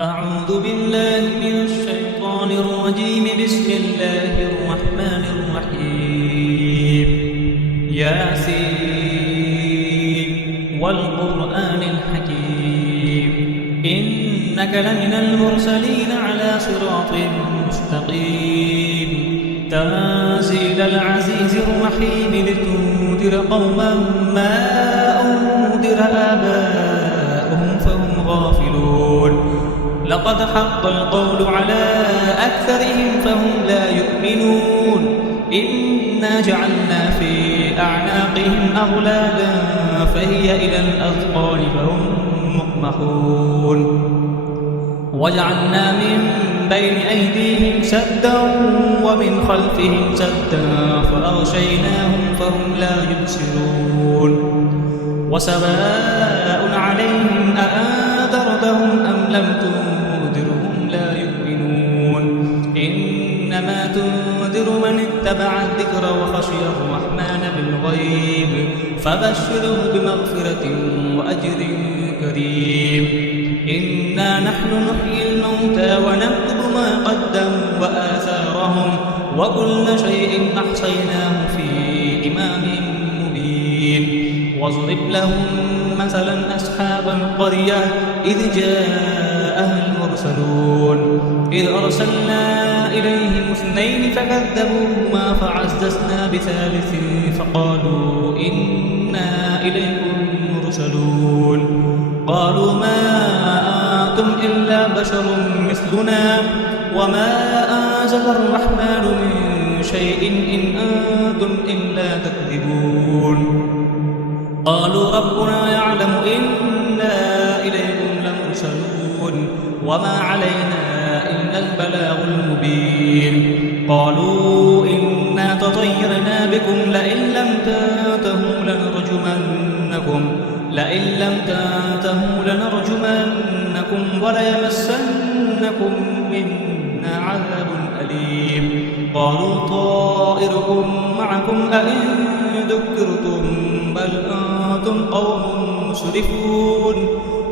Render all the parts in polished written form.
أعوذ بالله من الشيطان الرجيم. بسم الله الرحمن الرحيم. ياسين والقرآن الحكيم إنك لمن المرسلين على صراط مستقيم تنزيل العزيز الرحيم لتنذر قوما ما أنذر آباؤهم فهم غافلون. لقد حق القول على أكثرهم فهم لا يؤمنون. إنا جعلنا في أعناقهم أغلالا فهي إلى الأذقان فهم مقمحون. وجعلنا من بين أيديهم سدا ومن خلفهم سدا فأغشيناهم فهم لا يبصرون. وسواء عليهم أأنذرتهم أم لم تنذرهم لا يؤمنون. إنما تنذر من اتبع الذكر وخشي الرحمن بالغيب فبشره بمغفرة وأجر كريم. إنا نحن نحيي الموتى ونكتب ما قدموا وآثارهم وكل شيء أحصيناه في إمام مبين. واضرب لهم مثلا أصحاب القرية إذ جاءها المرسلون إذ أرسلنا إليهم اثنين فكذبوهما فعززنا بثالث فقالوا إنا إليكم مرسلون. قالوا ما أنتم إلا بشر مثلنا وما أنزل الرحمن من شيء إن أنتم إلا تكذبون. قالوا ربنا يعلم إنا إليكم لمرسلون وما علينا إلا البلاغ المبين. قالوا إنا تطيرنا بكم لئن لم تنتهوا لنرجمنكم وليمسنكم منا عذاب أليم. قالوا طائركم معكم أئن ذكرتم بل أنتم قوم مسرفون.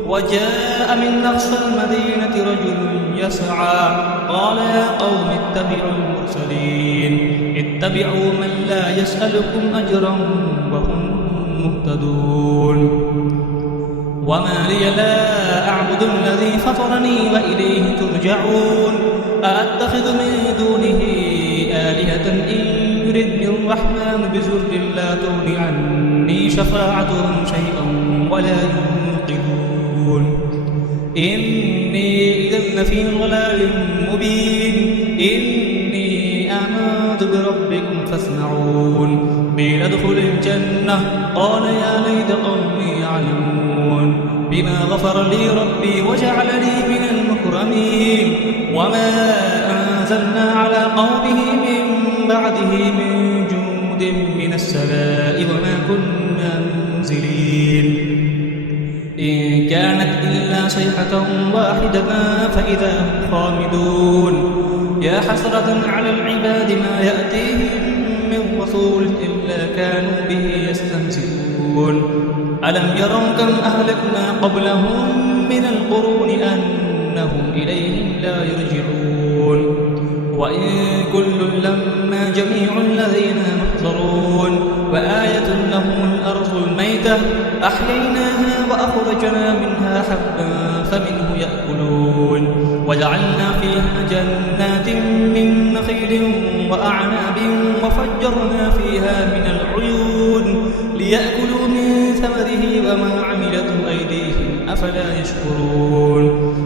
وجاء من أقصى المدينة رجل يسعى قال يا قوم اتبعوا المرسلين اتبعوا من لا يسألكم أجرا وهم مهتدون. وما لي لا أعبد الذي فطرني وإليه ترجعون. أأتخذ من دونه آلهة إن يردني الرحمن بضر لا تغن عني شفاعتهم شيئا ولا ينقذون. إني إذا لفي ضلال مبين. إني آمنت بربكم فاسمعون. قيل ادخل الجنة قال يا ليت قومي يعلمون بما غفر لي ربي وجعلني من المكرمين. وما أنزلنا على قومه من بعده من جند من السماء وما كنا منزلين. إن كانت إلا صيحة واحدة فإذا هم خامدون. يا حسرة على العباد ما يأتيهم من رسول إلا كانوا به يستهزئون. ألم يروا كم أهلكنا قبلهم من القرون أنهم إليهم لا يرجعون. وإن كل لما جميع الذين محضرون. وآية لهم الأرض الميتة أحييناها وأخرجنا منها حبا فمنه يأكلون. وجعلنا فيها جنات من نخيل وأعناب وفجرنا فيها من العيون ليأكلوا من ثمره وما عملته أيديهم أفلا يشكرون.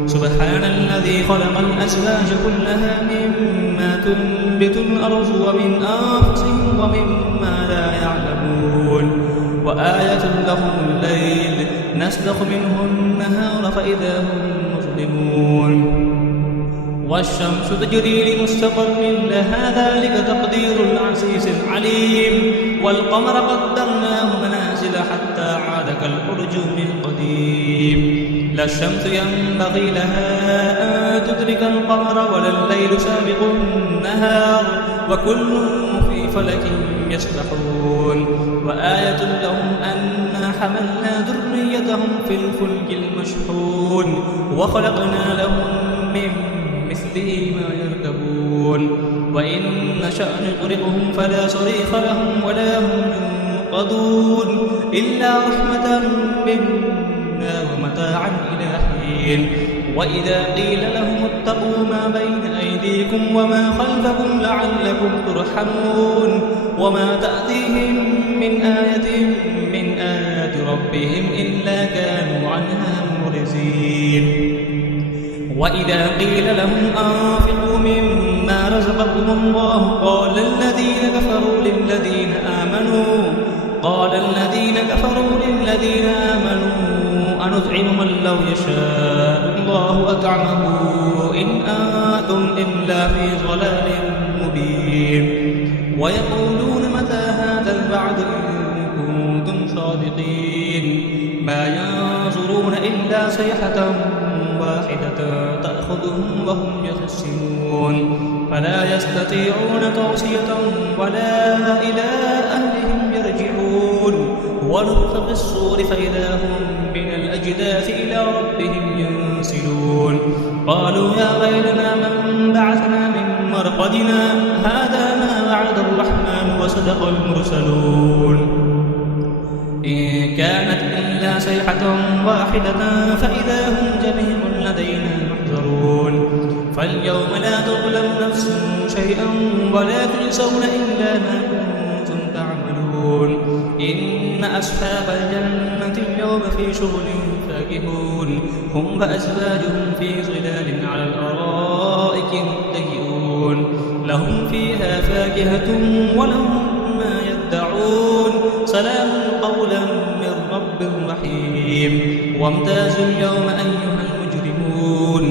سبحان الذي خلق الأزواج كلها مما تنبت الأرض ومن أنفسهم ومما لا يعلمون. وآية لهم الليل نسلخ منه النهار فإذا هم مظلمون. والشمس تجري لمستقر لها ذلك تقدير العزيز العليم. والقمر قدرناه منازل حتى عاد كالأرجون القديم. لا الشمس ينبغي لها أن تدرك القمر ولا الليل سابق النهار وكل في فلك يسبحون. وآية لهم أنا حملنا ذريتهم في الفلك المشحون وخلقنا لهم تغرقهم فلا صريخ لهم ولا هم ينقذون إلا رحمة منا ومتاعا إلى حين. وإذا قيل لهم اتقوا ما بين أيديكم وما خلفكم لعلكم ترحمون وما تأتيهم من آية من آيات ربهم إلا كانوا عنها معرضين. وإذا قيل لهم أنفقوا مما رزقكم الله قال الذين كفروا للذين آمنوا أنطعم من لو يشاء الله أطعمه إن أنتم إلا في ضلال مبين. ويقولون متى هذا الوعد إن كنتم صادقين ما ينظرون إلا صيحة واحدة تأخذهم وهم يخسرون فلا يستطيعون توصية ولا إلى أهلهم يرجعون. ونفخ في الصور فإذا هم من الأجداث إلى ربهم ينسلون قالوا يا ويلنا من بعثنا من مرقدنا هذا ما وعد الرحمن وصدق المرسلون إن كانت إلا صيحة واحدة فإذا هم جميع لدينا محضرون. فاليوم لا تظلم نفس شيئا ولا تجزون إلا ما كنتم تعملون. إن أصحاب الجنة اليوم في شغل فاكهون هم وأزواجهم في ظلال على الأرائك متكئون لهم فيها فاكهة ولهم ما يدعون سلام قولا من رب رحيم. وامتازوا اليوم أيها المجرمون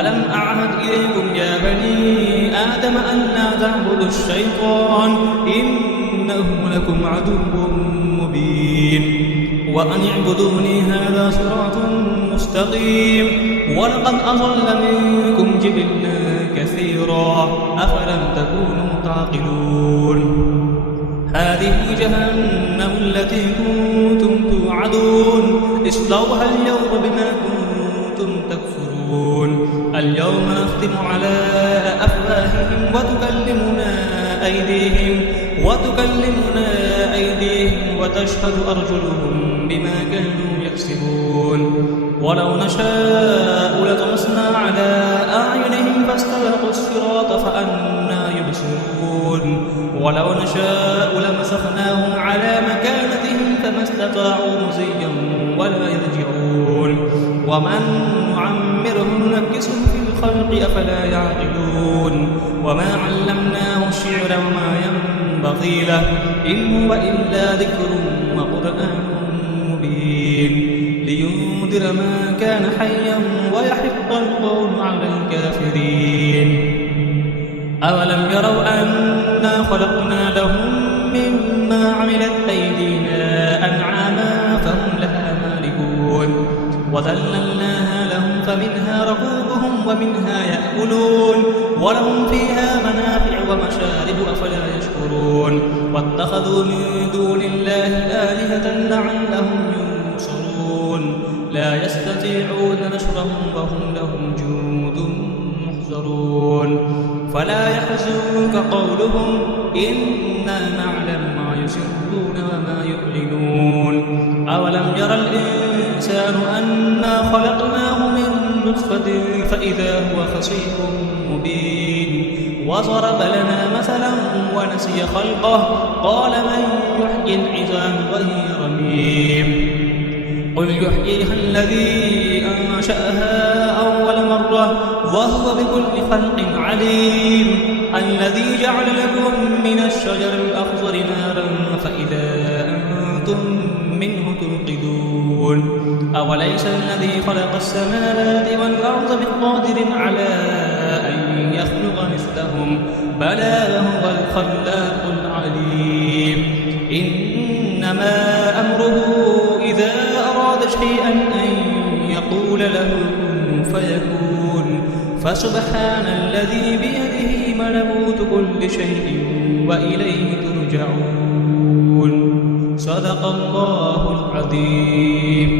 ألم أعهد إليكم يا بني آدم أن لا تعبدوا الشيطان إنه لكم عدو مبين. وأن اعبدوني هذا صراط مستقيم. ولقد أضل منكم جبلا كثيرا أفلم تكونوا تعقلون. هذه جهنم التي كنتم توعدون اصلوها اليوم بما كنتم تكفرون. اليوم نختم على أفواههم وتكلمنا أيديهم وتشهد أرجلهم بما كانوا يكسبون. ولو نشاء لطمسنا على أعينهم فاستبقوا الصراط فأنى يبصرون. ولو نشاء لمسخناهم على مكانتهم فما استطاعوا مزيا ولا يرجعون. ومن نعمره ننكسه في الخلق أفلا يعقلون. وما علمناه الشعر وما ينبغي له إن هو إلا ذكر وقرآن مبين لينذر ما كان حيا ويحق القول على الكافرين. أولم يروا أنا خلقنا لهم مما عملت أيدينا أنعاما فهم لها مالكون وذللناها لهم فمنها ركوبهم ومنها يأكلون ولهم فيها منافع ومشارب أفلا يشكرون. واتخذوا من دون الله آلهة لعلهم ينصرون لا يستطيعون نصرهم وهم لهم جند محضرون. فلا يحزنك قولهم إنا نعلم ما يسرون وما يعلنون. أولم يرى الإنسان أنا خلقناه من نطفة فإذا هو خصيم مبين. وضرب لنا مثلا ونسي خلقه قال من يحيي العظام وهي رميم. قل يحييها الذي أنشأها أول مرة وهو بكل خلق عليم. الذي جعل لكم من الشجر الأخضر نارا فإذا أنتم منه توقدون. أوليس الذي خلق السماوات والأرض بقادر على أن يخلق مثلهم بلى وهو الخلاق العليم. إنما أمره إذا أراد شيئا أن يقول له كن فيكون. فسبحان الذي بيده ملكوت كل شيء وإليه ترجعون. صدق الله العظيم.